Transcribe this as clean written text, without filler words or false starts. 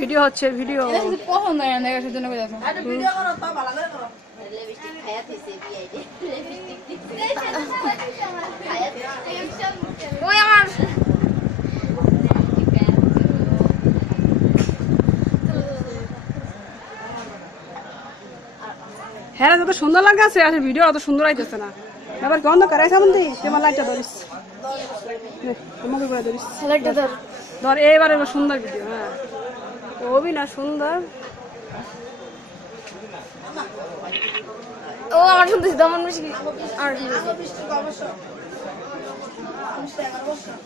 video হচ্ছে video পছন্দ হয় না সেজন্য করে দেখো একটা ভিডিও করো তো ভালো করে করো লিপস্টিক খায়া থইছে বিআইডি লিপস্টিক ওই আমার হ্যাঁ যত সুন্দর লাগছে আর ভিডিও অত সুন্দর আইতেছে না এবার গন্ধ করে সামন দিই তোমার লাইটটা ধরিস আমাকে করে ধরিস লাইটটা ধর ধর এবারে সুন্দর ভিডিও হ্যাঁ অভিনয় সুন্দর ও আমার শুনতেছি দমন বেশি আর বৃষ্টি অবশ্য বৃষ্টি 11 বছর